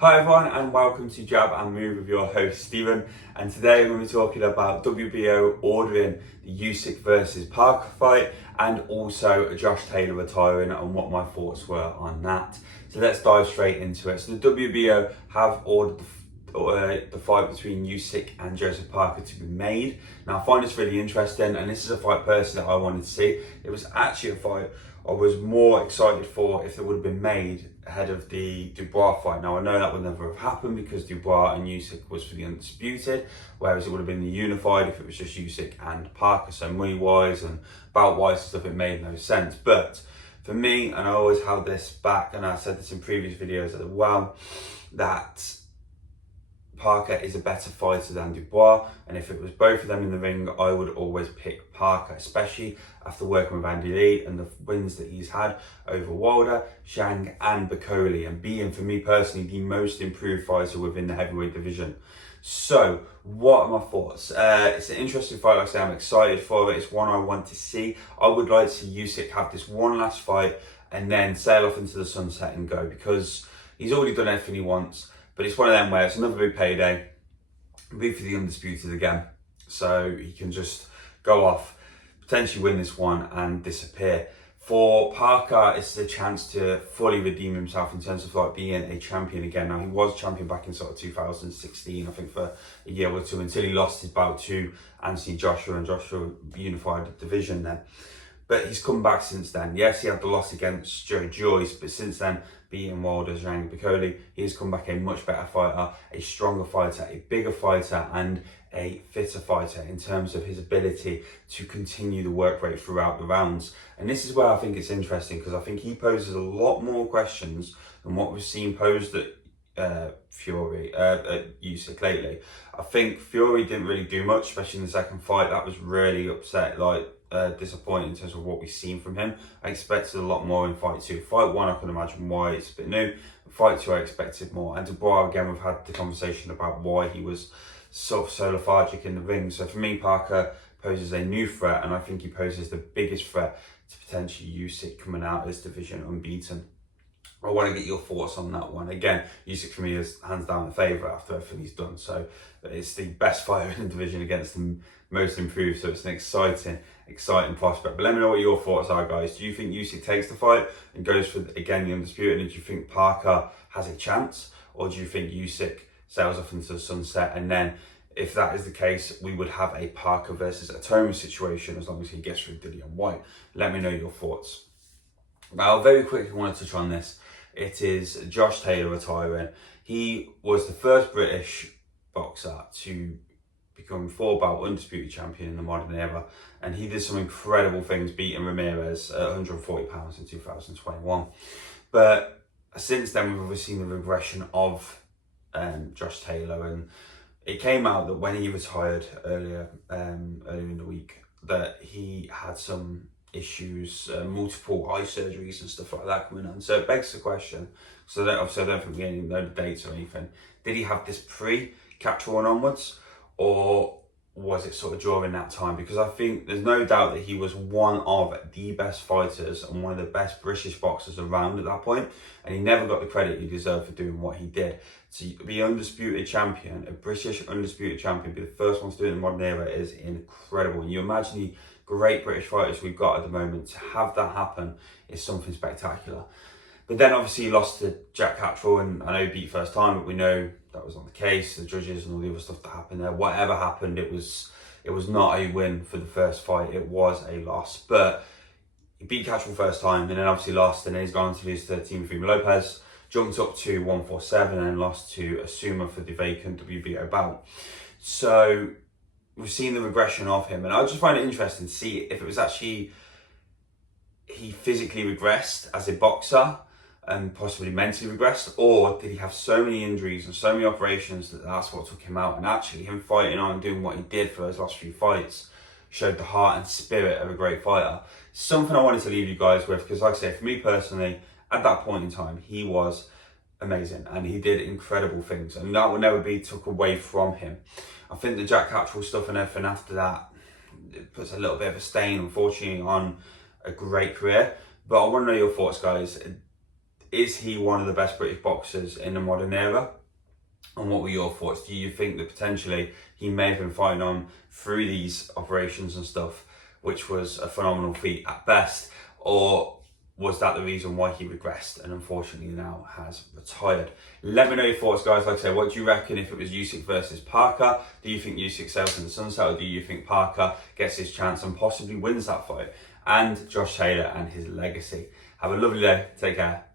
Hi everyone and welcome to Jab and Move with your host Stephen, and today we're going to be talking about WBO ordering the Usyk versus Parker fight and also Josh Taylor retiring and what my thoughts were on that. So let's dive straight into it. So the WBO have ordered the fight between Usyk and Joseph Parker to be made. Now I find this really interesting, and this is a fight personally that I wanted to see. It was actually a fight I was more excited for if it would have been made ahead of the Dubois fight. Now I know that would never have happened because Dubois and Usyk was for the undisputed, whereas it would have been the unified if it was just Usyk and Parker. So money wise and bout wise stuff, it made no sense. But for me, and I always held this back, and I said this in previous videos as well, that Parker is a better fighter than Dubois, and if it was both of them in the ring, I would always pick Parker, especially after working with Andy Lee and the wins that he's had over Wilder, Zhang and Bakoli, and being, for me personally, the most improved fighter within the heavyweight division. So, what are my thoughts? It's an interesting fight, like I say, I'm excited for it. It's one I want to see. I would like to see Usyk have this one last fight and then sail off into the sunset and go, because he's already done everything he wants. But it's one of them where it's another big payday, be for the undisputed again. So he can just go off, potentially win this one and disappear. For Parker, it's a chance to fully redeem himself in terms of like being a champion again. Now he was champion back in sort of 2016, I think, for a year or two, until he lost his bout to Anthony Joshua, and Joshua unified the division then. But he's come back since then. Yes, he had the loss against Joe Joyce, but since then, beating Wilder, Zhang, Bakoli, he has come back a much better fighter, a stronger fighter, a bigger fighter, and a fitter fighter in terms of his ability to continue the work rate throughout the rounds. And this is where I think it's interesting, because I think he poses a lot more questions than what we've seen posed at at Usyk lately. I think Fury didn't really do much, especially in the second fight. That was really disappointing in terms of what we've seen from him. I expected a lot more in fight 2. Fight 1, I can imagine why it's a bit new. Fight 2, I expected more. And Dubois, again, we've had the conversation about why he was sort of so lethargic in the ring. So for me, Parker poses a new threat, and I think he poses the biggest threat to potentially Usyk coming out of this division unbeaten. I want to get your thoughts on that one. Again, Usyk for me is hands down the favourite after everything he's done. So it's the best fighter in the division against the most improved. So it's an exciting prospect. But let me know what your thoughts are, guys. Do you think Usyk takes the fight and goes for, again, the undisputed? And do you think Parker has a chance? Or do you think Usyk sails off into the sunset? And then, if that is the case, we would have a Parker versus Atoma situation as long as he gets through Dillian White. Let me know your thoughts. Now, very quickly want to touch on this. It is Josh Taylor retiring. He was the first British boxer to become 4-bout undisputed champion in the modern era, and he did some incredible things, beating Ramirez at 140 pounds in 2021. But since then, we've obviously seen the regression of Josh Taylor, and it came out that when he retired earlier in the week, that he had some issues, multiple eye surgeries and stuff like that coming on. So it begs the question, so I don't think we know the dates or anything. Did he have this pre-catch war onwards, or was it sort of during that time? Because I think there's no doubt that he was one of the best fighters and one of the best British boxers around at that point, and he never got the credit he deserved for doing what he did. To be undisputed champion, a British undisputed champion, be the first one to do it in the modern era, is incredible. And you imagine the great British fighters we've got at the moment, to have that happen is something spectacular. But then obviously he lost to Jack Catterall, and I know he beat first time, but we know that was not the case. The judges and all the other stuff that happened there, whatever happened, it was not a win for the first fight, it was a loss. But he beat Catterall first time, and then obviously lost, and then he's gone on to lose to Teofimo Lopez, jumped up to 147 and lost to Asuma for the vacant WBO bout. So we've seen the regression of him, and I just find it interesting to see if it was actually he physically regressed as a boxer and possibly mentally regressed, or did he have so many injuries and so many operations that that's what took him out? And actually him fighting on and doing what he did for those last few fights showed the heart and spirit of a great fighter. Something I wanted to leave you guys with, because like I say, for me personally, at that point in time, he was amazing and he did incredible things, and that will never be took away from him. I think the Jack Catterall stuff and everything after that, it puts a little bit of a stain, unfortunately, on a great career. But I want to know your thoughts, guys. is he one of the best British boxers in the modern era? And what were your thoughts? Do you think that potentially he may have been fighting on through these operations and stuff, which was a phenomenal feat at best, or was that the reason why he regressed and unfortunately now has retired? Let me know your thoughts, guys. Like I say, what do you reckon if it was Usyk versus Parker? Do you think Usyk sails in the sunset, or do you think Parker gets his chance and possibly wins that fight? And Josh Taylor and his legacy. Have a lovely day. Take care.